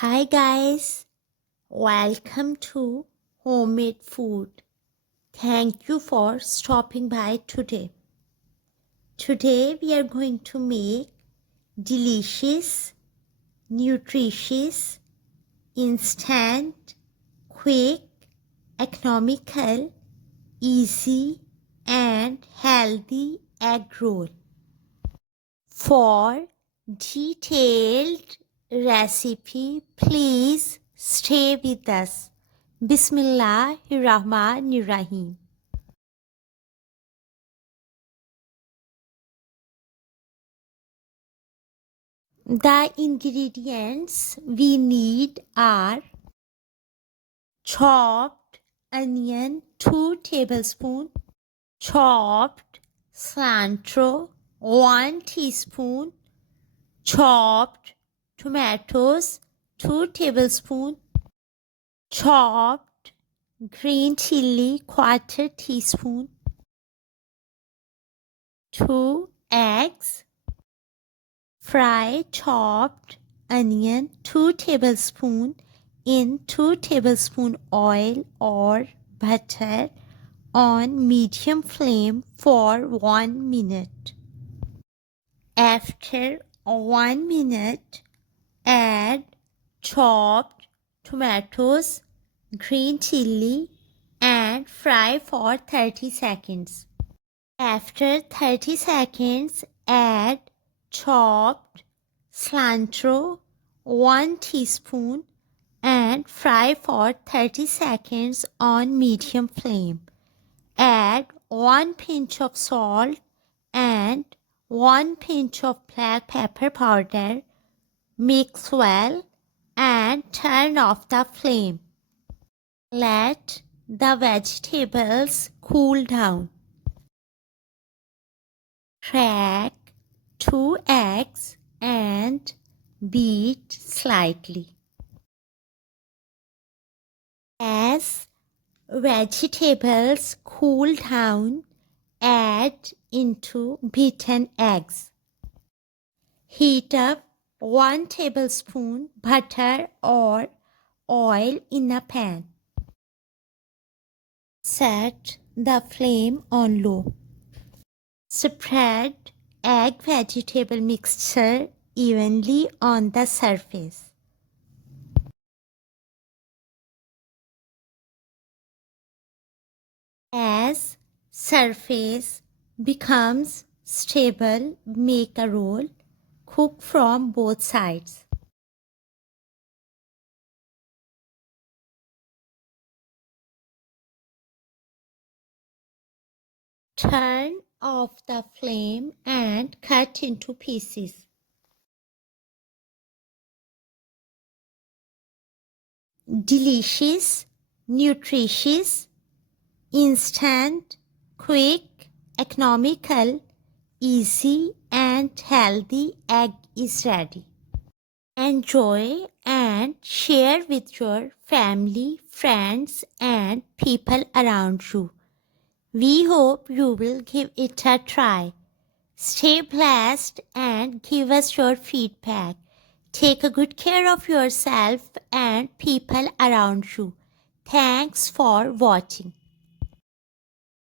Hi guys, welcome to Homemade Food. Thank you for stopping by today. Today we are going to make delicious, nutritious, instant, quick, economical, easy and healthy egg roll. For detailed recipe, please stay with us. Bismillahirrahmanirrahim. The ingredients we need are chopped onion 2 tablespoons, chopped cilantro 1 teaspoon, chopped tomatoes 2 tablespoons, chopped green chili 1/4 teaspoon, 2 eggs, fry chopped onion 2 tablespoons in 2 tablespoon oil or butter on medium flame for 1 minute. After 1 minute, add chopped tomatoes, green chili and fry for 30 seconds. After 30 seconds, add chopped cilantro 1 teaspoon and fry for 30 seconds on medium flame. Add 1 pinch of salt and 1 pinch of black pepper powder. Mix well and turn off the flame. Let the vegetables cool down. Crack 2 eggs and beat slightly. As vegetables cool down, add into beaten eggs. Heat up 1 tablespoon butter or oil in a pan. Set the flame on low. Spread egg vegetable mixture evenly on the surface. As surface becomes stable, make a roll. Cook from both sides. Turn off the flame and cut into pieces. Delicious, nutritious, instant, quick, economical, easy and healthy egg is ready. Enjoy and share with your family, friends and people around you. We hope you will give it a try. Stay blessed and give us your feedback. Take a good care of yourself and people around you. Thanks for watching.